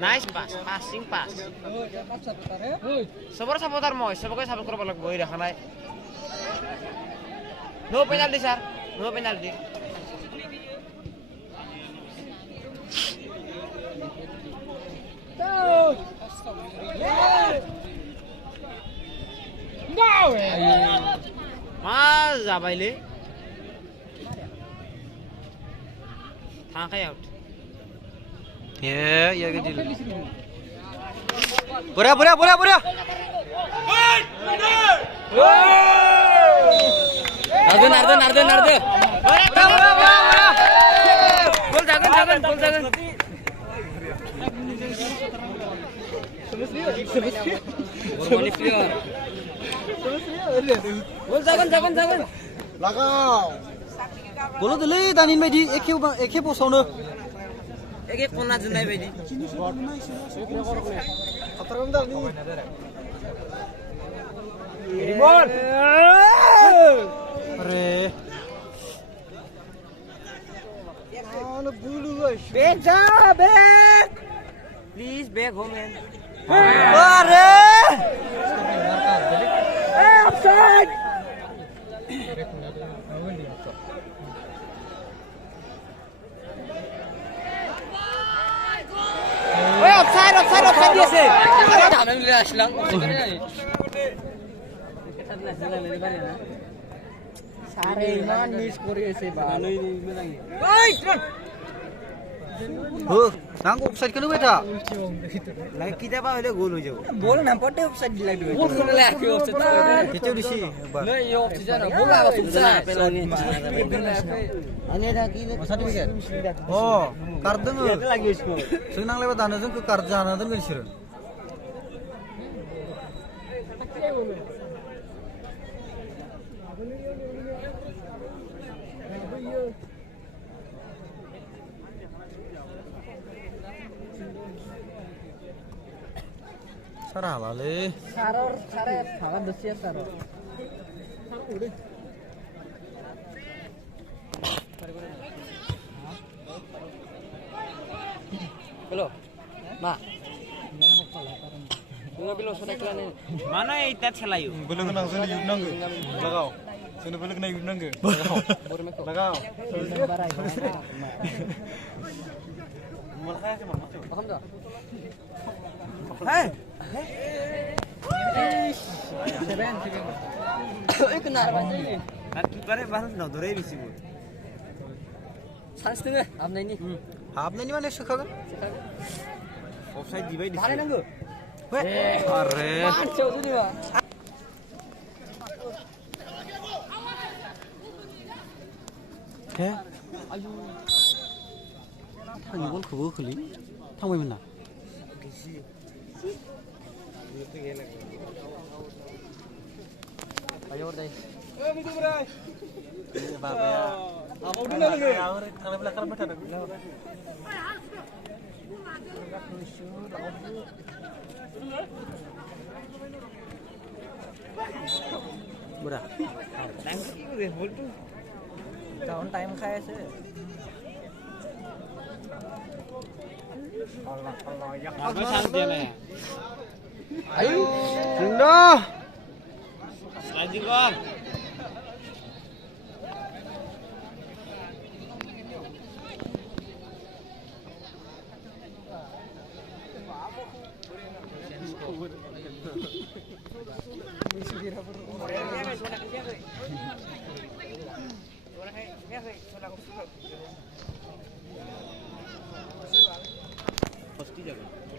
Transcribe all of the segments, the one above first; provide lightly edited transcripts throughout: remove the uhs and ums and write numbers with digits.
Nice pass, passing pass. Sabor sabotar moi, sabor sabot korba lagbo ira khanai. No penalty sir, no penalty. No! Mas abaile. Thangkai out. Ya, ya gitu. Boria. Arden. Boria. Gol jangan. Gol jangan. Lagau. Golo dulu danin baidi eke posono. Eke kona junai baidi. Rimon. Are. Back. Please back home man. Are. Offside. Offside দিয়েছে সারে মান miss করেছে ভালোই মোজাঙ্গি ওই हो सांग offside कनु बेटा লাগে কি দেবা হলে গোল হয়ে যাবে बोल ना पट्टे ऑफसाइड दिलाइदो গোল করে লাগে অফসাইড खिचौ दिसी नै यो अफसाइड जान बोला अफसाइड पेलानी अनि राखि सर्टिफिकेट हो कार्ड दङ लागि यसको जों नांलायबा दानो जोंखौ कार्ड जाना दोनगोन बिसोरो सारा हालाले सारे भागा दसिया सारो हेलो मा Bunga bilo sudah kelane. Mana ita celayu? Belum kena sini yuk nangge. Lagau. Sini belum kena yuk nangge. Lagau. Mulai sih mama. Paham tak? Hei. Seven. Eh kena apa ni? Aku kare bahan nak dore bisi bu. Sans tengah. Apa ni? Apa ni mana suka kan? Offside di bayi di. Mana nanggu? Are. Macam tu dia. He? Ayu. Thằng con khử khử lý. Thằng mình nào? Ayo đây. Mungkin berai. Apa ya? Apa dulu lagi? Kalau belakang macam mana? Berapa? Time kau deh, boleh tu. Tahun time kaya sih. Allah ya. Apa sangat ni? Ayo. Sudah. Lagi kon.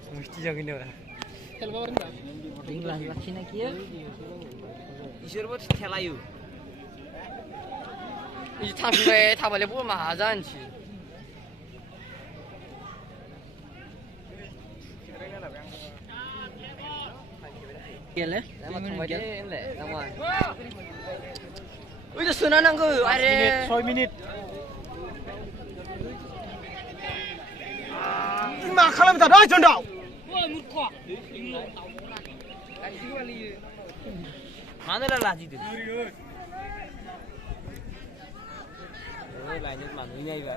Mesti jaga ni orang. Tinggal lagi nak kia. Isor buat thelayu. Ini thapwe thapale buat mahajan sih. Kele? Nama thomai dia le, nama. Udah sunan anggo, are. 6 minit. Ima kalam tak dah jondau. Mana lah lagi tu? Oh, lanjut mana ini aja.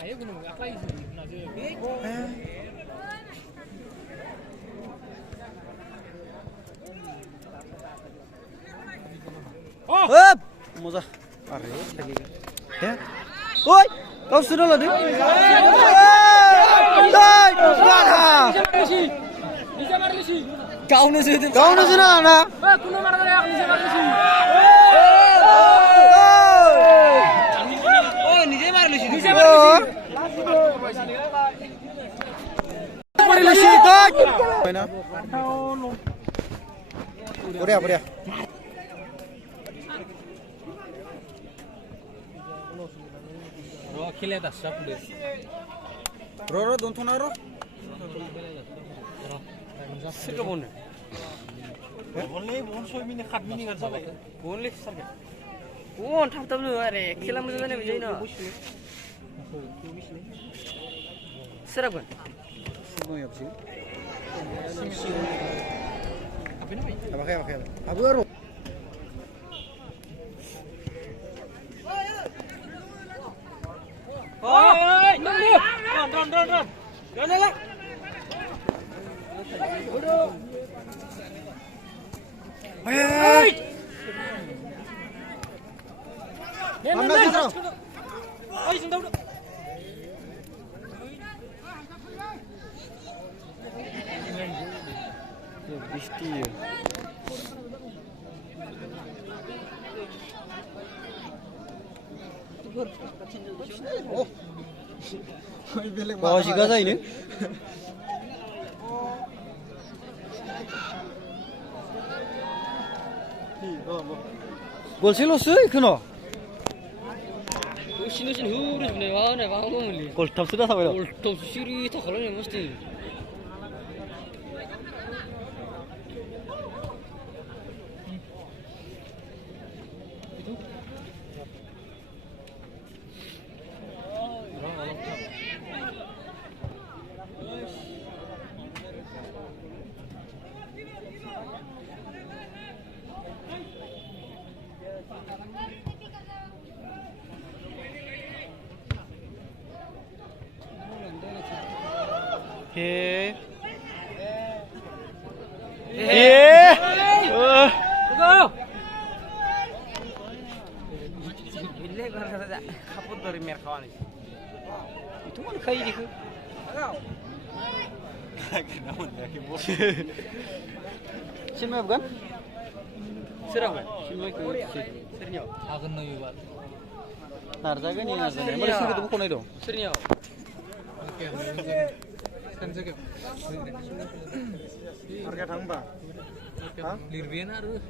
Ayo gunung apa itu? Hop! Mozah. Are lagi. Ya. Oi, kau sudah loh, Dik. Dai, mana? Bisa marlisi. Kau nusu na. Kuno marah ya, bisa marlisi. Oh, nije marlisi. Bisa marlisi. Marlisi tak. Mana? Udah. खेले दस पुढे Roro dontun aro. Sirka bone Only 1 minute 7 minute जाबाय बोनले सरके bone थाब थाब नु अरे खेला मोजां जानाय बिदिनो सोराबगोन Sibong yapsi. Apa? Abu aro. Oi, run. Janganlah. Hei. Mana sih, Oi, sini tahu. Bisti. Oh. Bawa juga saya ini. Gol sih loh, kena. Sini huruf nih, wah ngomongin. Gol top sudah sampai lo. Gol top siri tak kalau yang mesti. Hei. Go. Bille gara kaput dari mer kawan. Itu mana kayak gitu? Sini bukan? Serang. Sini ke Serinya. Akan no yubat. Narjaga nih. Mana sih ketemu kau itu? Serinya. Harga tangba. Lirbian harus.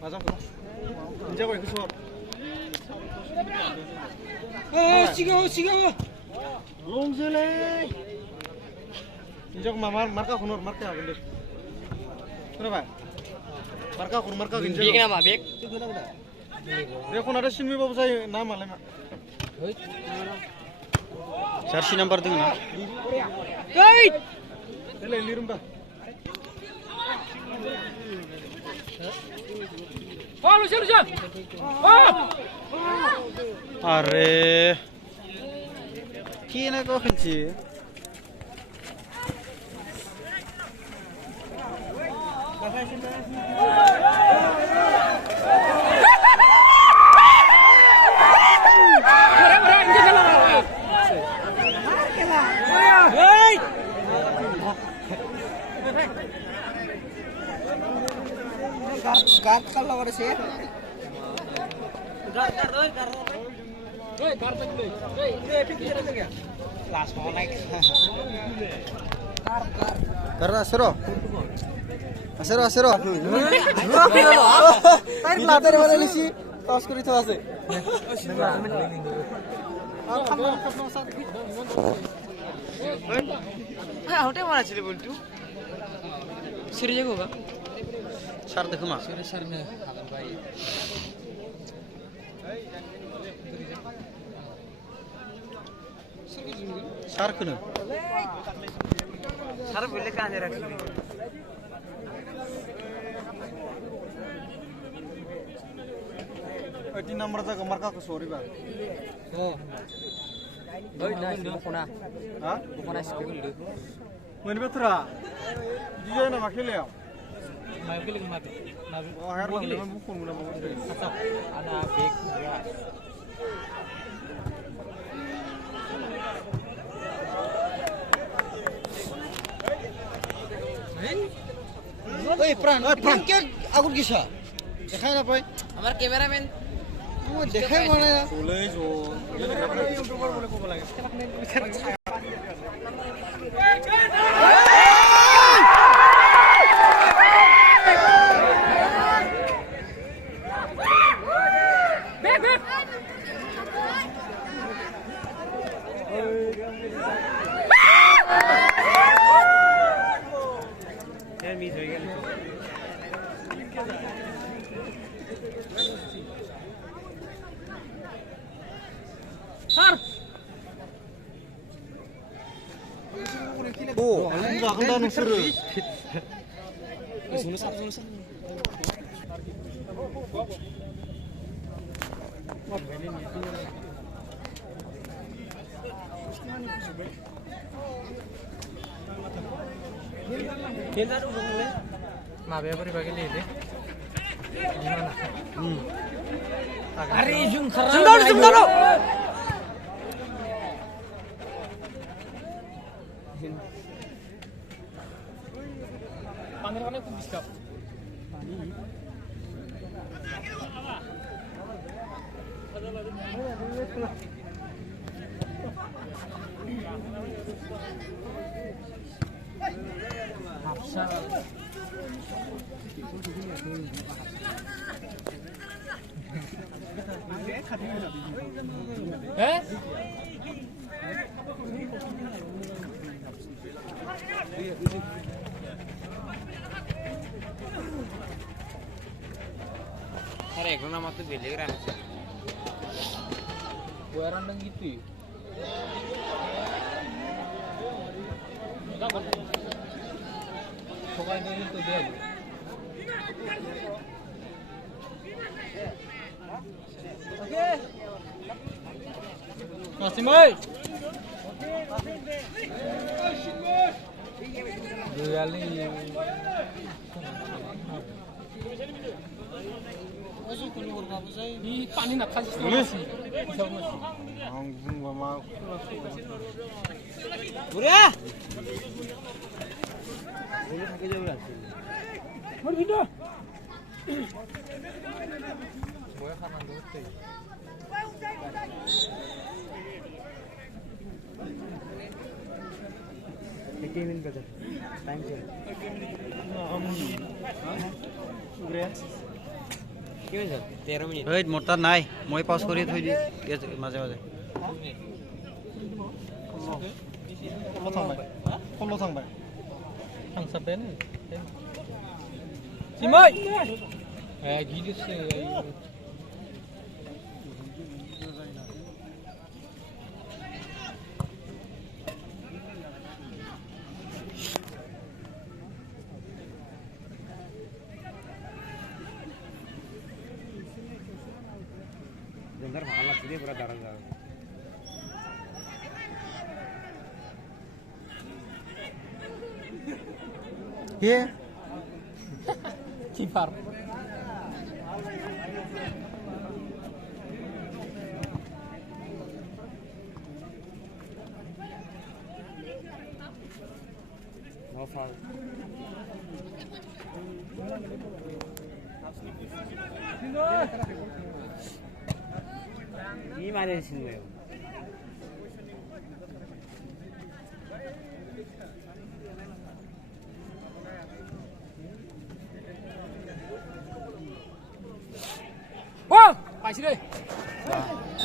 Pasang tu. Injak kau ikut suap. Sigaw. Long sele. Injak marka kunur marka agak. Kenapa? Marka injak. Bek nama bek. Dia kun ada sini bawa saya nama lama. Jersey number tu na. Guys. Ele lirum dah. Oh, Lucia. Oh. Are. Kina kau kenci. Gar kalau ada sih. Gar. Hei, gar tadi. Hei, pikir aja ya. Last mau naik. Gar. Karena asero. Air latar mana ni sih? Tos kuri tu ase. Hotel mana sih boleh tu? Serinya kau? Sar dekh ma. Seri nih akan baik. सारखोनो सार बेले काने राखि ओइ 3 number जागा मार्काखौ सरिबा ओइ ना दखना हा दखना सिखौ होलदो मोनबोथरा दिजाइन मा खेलायाव मायाव गेलेगोन मा अ हायार लांनो बुखन मोना माबा आना बेग गया ओइ प्राण के आगुर किसा देखाय ना पाय আমার ক্যামেরাম্যান ও দেখাই মানে চলে যো মিস হয়ে গেল স্যার 오 जागोन दा नोंसोरो माबाया बोरैबा गेलेयोलै आरे जों खारना पानी वाले को बिस्का Hari aku nama tuh beliran. Gua randang gitu. Pokoknya itu dia. Oke. Kasim boy. Dua kali. 이 पानी ना खाली आं मामा बुरा बोले থাকে যাবে রাখছি মোর ভিডিও বয় খানা ধরতে कितने मिनट बचा टाइम चल কিমান হ'ল 13 মিনিট ओइ मोटा নাই মই পাস কৰি থৈ দি মাঝে মাঝে কল্লো थांबाय थांसाबबाय नो सिमै ए गिदिरसो Bener malah sini berat darah. Ye Cipar. No foul. 이 말을 하시는 거예요. 와! 마시래.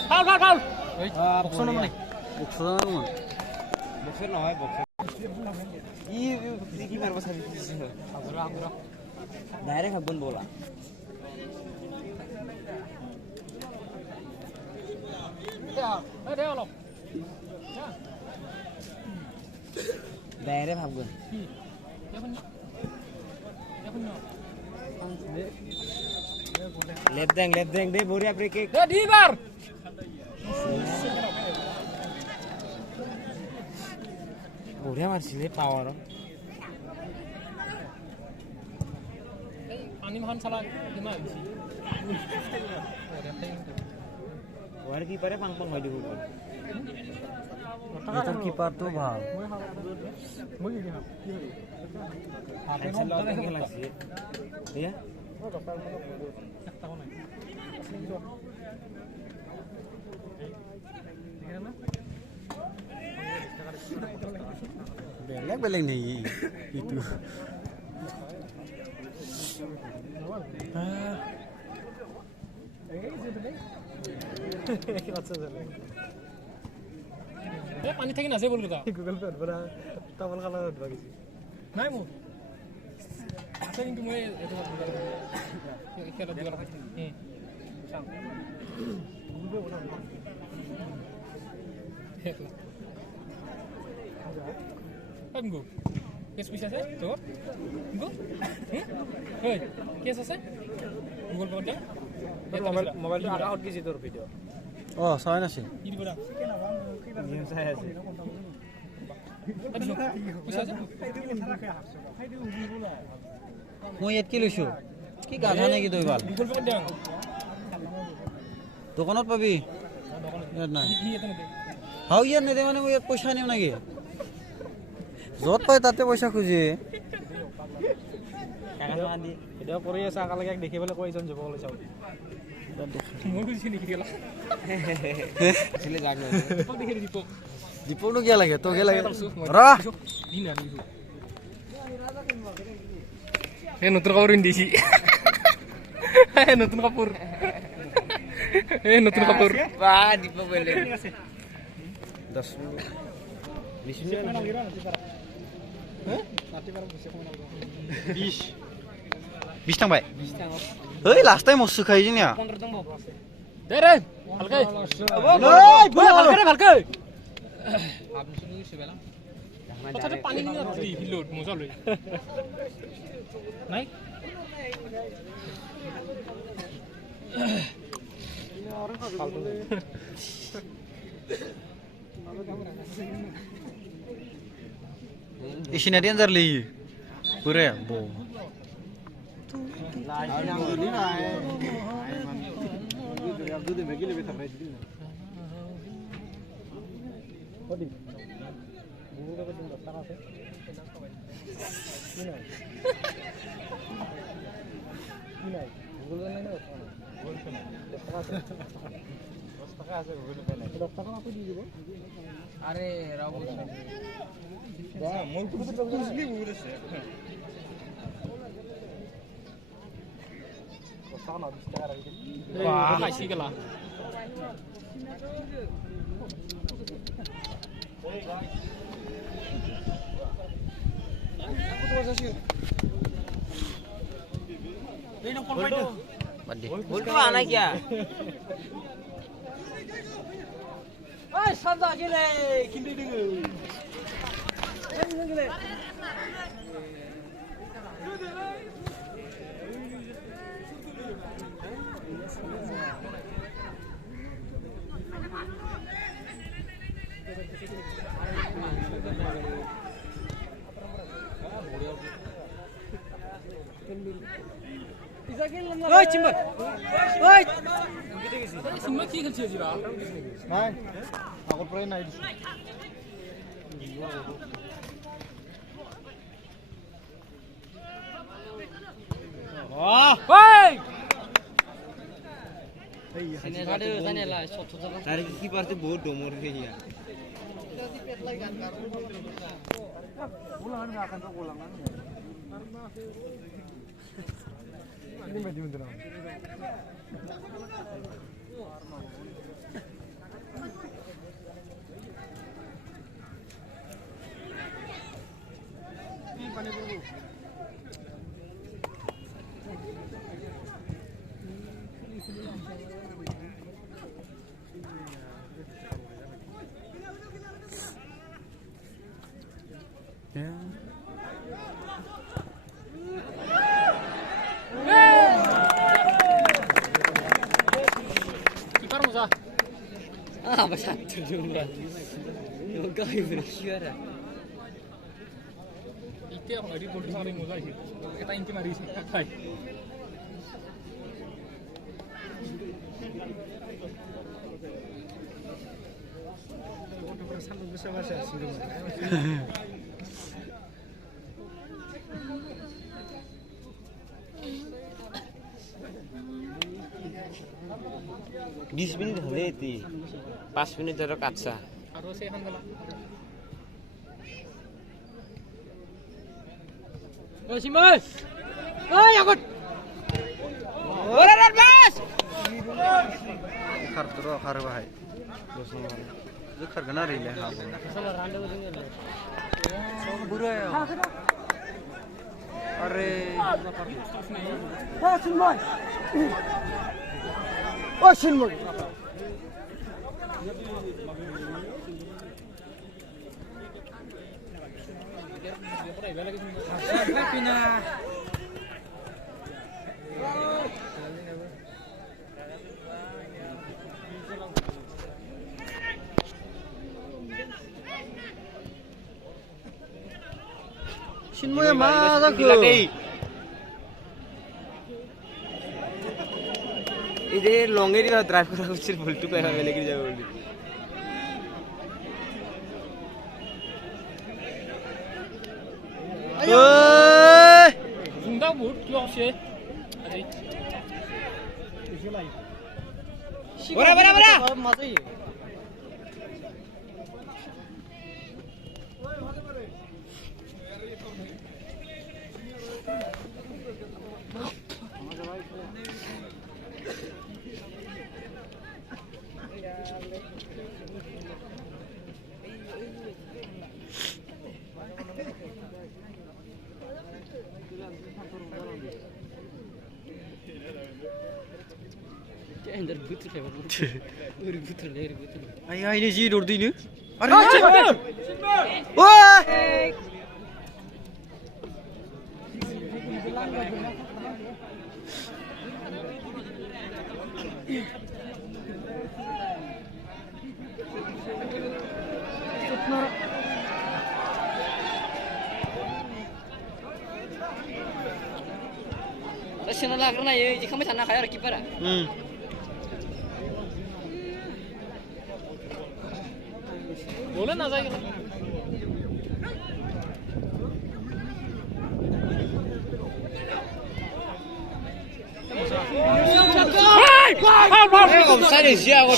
가울. 목소리 나오네. 목소리 나오네. 목소리 나와요, 목소리. 이 말고 사진 찍으세요. 아구라. 다이렉트 한번 보라. 야, 내가 너. 야. বেৰে ভাবগৈ left Deng দে বঢ়িয়া ব্ৰেক দিবাৰ বঢ়িয়া মাৰিছিলে পাৱাৰ পানী মহান চালা কিমান ওয়ার কিপারে পাং পাং হয় দিব এটা কিপার তো ভাল মই কি দিম আপনি লগ কেন লাগছে দিয়া বেলেগ বেলেগ নেই itu পানী থাকি নাছে বল কথা গুগল পে বড়া তাবল খালা ধবা গেছি নাই মো আছে কিন্তু মই এটো খেলা দিবার চাও গুগল পে বড়া গো কেস পয়সা আছে তো গো ওই কেস আছে গুগল পে মোবাইল তো আউট গেছি তোর ভিডিও ও সয় নাছিল কি দিবড়া নিয়ম চাই আছে পয়সা আছে মই এত কি লৈছো কি গাধা নেকি তই ভাল গুগল পে দেন দোকানত পাবি ইয়াত নাই হাও ইয়াত নেদে মানে মই ইয়াত পইচা নিম নাকি যত পাই তাতে পইচা খুজি ভিডিও কৰি আছে আকালৈকে দেখিবলৈ কৈছন যুৱকলৈ চাও মই বুঝি নি গেলা ছিলে জাগ না দীপক দেখি দীপক দীপক নো কি লাগে তো কি লাগে রা দিনা দিছো হে নতুন কাপড় ইন্দিছি হে নতুন কাপড় বা দীপক বলে 10 20 20 টাং ভাই ওই লাস্ট টাইম মস্ত খাইছি না 15 টাং দে রে হালকা ওই হালকা আপনি শুনে গেছে বেলা কথাটা পানি নিয়ে আসছি হিলোড মজা লই নাই Isinya dia ntar li pure bo আরে রাবো wah kasih gila बोल तो आना क्या ay sanda gile kindi dingu ওই চিম্বা ওই চিম্বা কি খেলছে জিরা নাই আগৰ পৰাই নাই দিছো তার কি পারতে বহুত ডমর রে ইয়া Kiper Musa. Basta terjumpa. Yoga ibu kiara. Itu yang nggak dibodoh sama Musa sih. Kita inti mari sih. Baik. Di minit hati. 5 minit terus kaca. Harus sehat lah. Oh Simas. Oh ya good. Orang Mas. खर तो खर भाई जो खर गना रही है हां बुरा है अरे Sinmoy. Oh Sinmoy. 신모야 마다 그 इधर लॉन्गेरी का ड्राइव करा कुछ बोलतू पे हमें लेके जाओ बोली ओए Bunda bu yok şey. Hadi. Bora. Masa iyi. अंदर गुत्र है और गुत्र ले गुत्र आई आई ने जी दौड़ दी ने अरे ओए Rasanya lah karena ya jika macam nak kaya kiper ah. Boleh na जाएगा.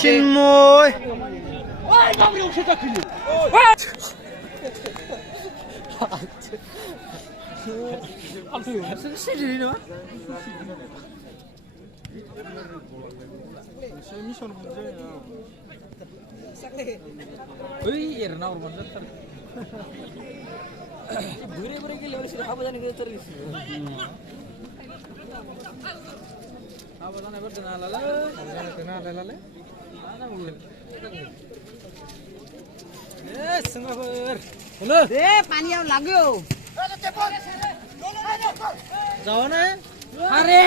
신모이 Wih, erna orang mana ter. Bure ke level sih apa jalan kita terus. Apa jalan ever dengar lala? Dengar lala? Mana boleh? Singapura. Hello. पानी अब लाग्यो जाओ ना. अरे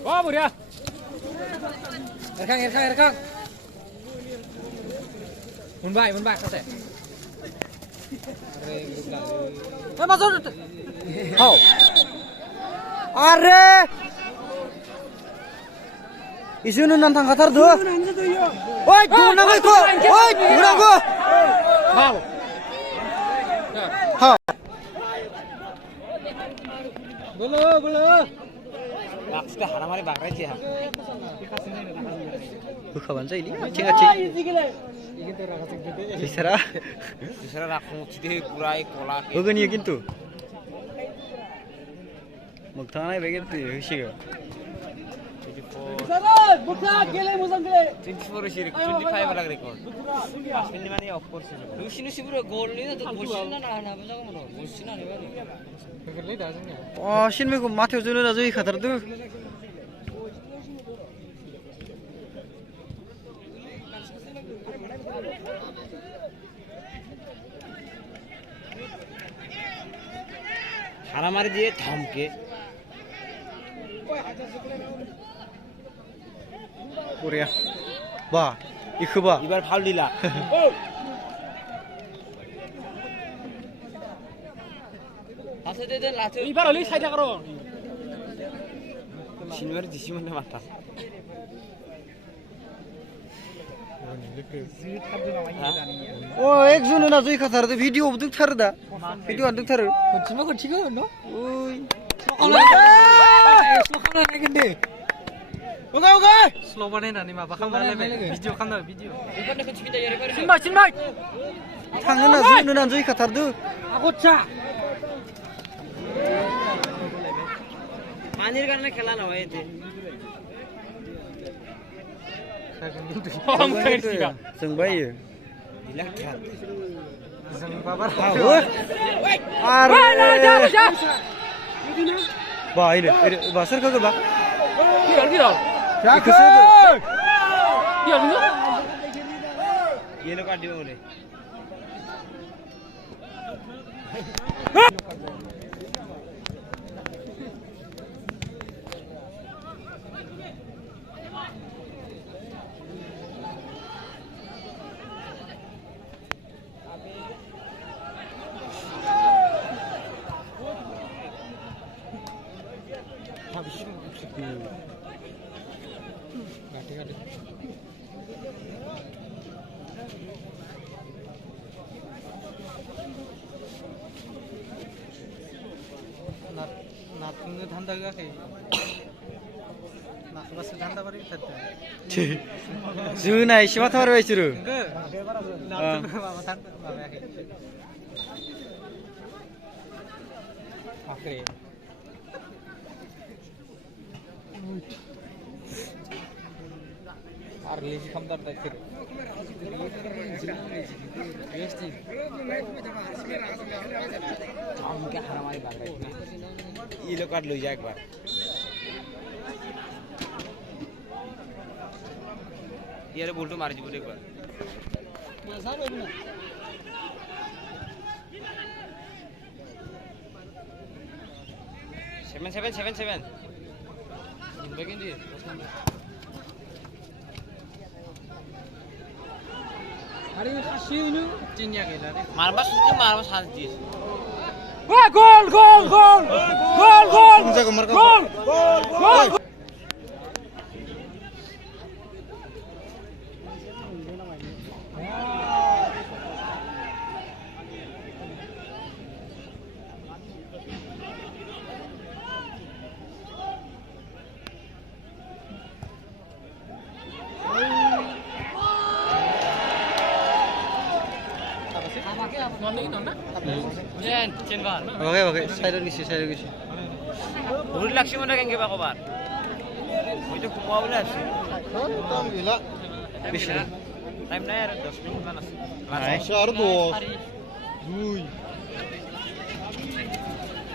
Wah, buria. Erkang. Mun bai, kata. Masuk. How अरे 이수는 난 당가타르 더 오이 도나고 있고 오이 뭐라고 Mau. How Belum. Maksudnya haramari bakrai sih ya. 그거 완전 이리 쟁같이 비싸라 Misalnya rakung cide purai kolak. 어근이야 긴또 먹다나에 베겠지 의식이 24 sih, 25 lagi rekor. Ini mana ya of course. Lu sini sih bro, gol ini tuh gol sini nah apa jago mana? Gol sini nih bang. 와 신메고 마테오 주는 아주 가다르도 হারামারি দিয়ে ধমকে বঢ়িয়া বাহ ইখুবা এবার foul দিলা আছে দে লাতে এবার হলি সাইডা করো সিনবার দিছি মানে মাথা ও একজনে না তুই কথা রে ভিডিও দুক ছাড় দা ভিডিও দুক ছাড় তুমি কো ঠিক হলো ওই সকলে না কিন্তু ওকে ওকে স্লো বানাই না নি মাবা খাম না ভিডিও খাম না ভিডিও এবার দেখো চিন্তা ইয়ারে করে চিনবাই থাঙ্গে না জুই না জুই কথা দু আগচ্ছা পানির কারণে খেলা না হয় এতে जों बायो দিলা খেল आरो बायनो बा सोरखौ गोबा কি হল इखोसो কি হল ইয়েলো কার্ড দিবে বলে নাতনি ঠান্ডা গাকে নাতবাসে ঠান্ডা বাড়ি থাকতে जुना इसेमा थार बायसुरु বাবা ঠান্ডা বাবা গাকে আখরে আর লেজি খামদার দেখতে বেস্টি আমকে হারামারি বাগাই ইয়েলো কার্ড লই যা একবার ইয়ারে বলতো মারি দিব একবার 7 কিন্তু আরে আসি হইনো চিনিয়া গেলা রে মারবা শুতে মারবা সাজ দিয়েছে গোল গোল গোল গোল গোল গোল গোল চেনবার ओके ओके साइडर गइसि ভুল লাগছে মনে কেন কেবা কবার ওই তো কুয়া বলে আছে দাম গেলা बेसे টাইম নাই আর 10 মিনিট মান আছে আর 10 দুই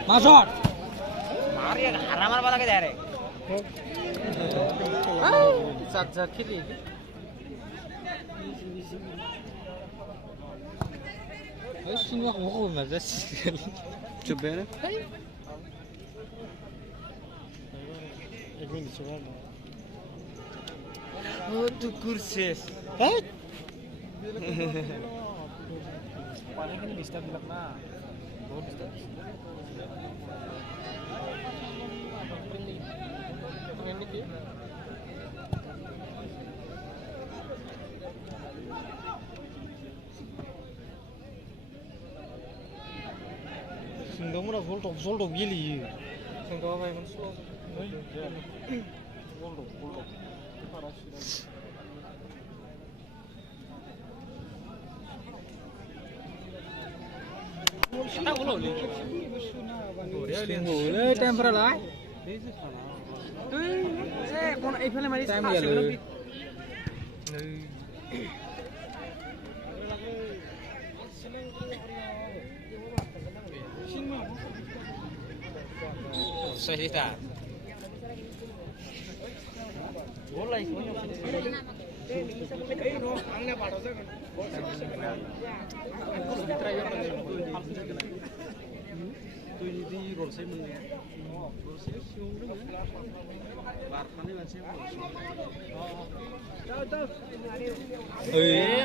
মাশট মার এক হারা মারবা লাগে দারে চার চার খেলি এই সিনেমা কো মজা चुप है ना এক মিনিট সময় ও তো কুরসেস হ্যাঁ পানি কিন্তু ডিস্টার্ব দিলাম না বহুত ডিস্টার্ব সিংগামুরা জল তো গেলি সিংগামা ভাই মন সো ওলে টেম্পারা লাই তুই যে কোন এইফালে মারি টাইম গেল সহিতা বলাই दै गरसे मोननाया गरसे सिङाव दङ बारखानाय मानसिया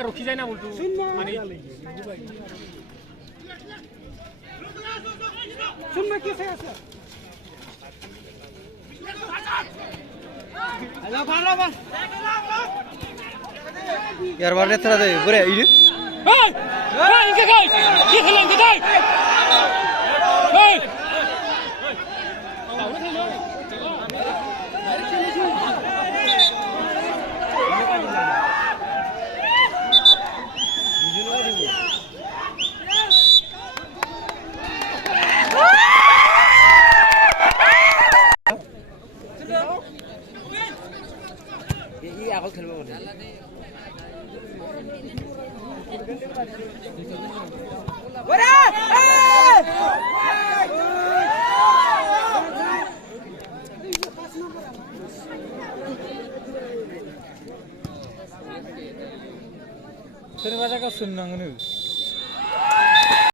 रखि जायना बलटु माने শুনবে কি আছে আলো ভালো বল ইয়ার বারে তেরা দে বরে ইরে এই এই ইনকে গাই কি খেলেন কে গাই এই আগত খেলিব বলে सोरबा जायगा सुननांगोन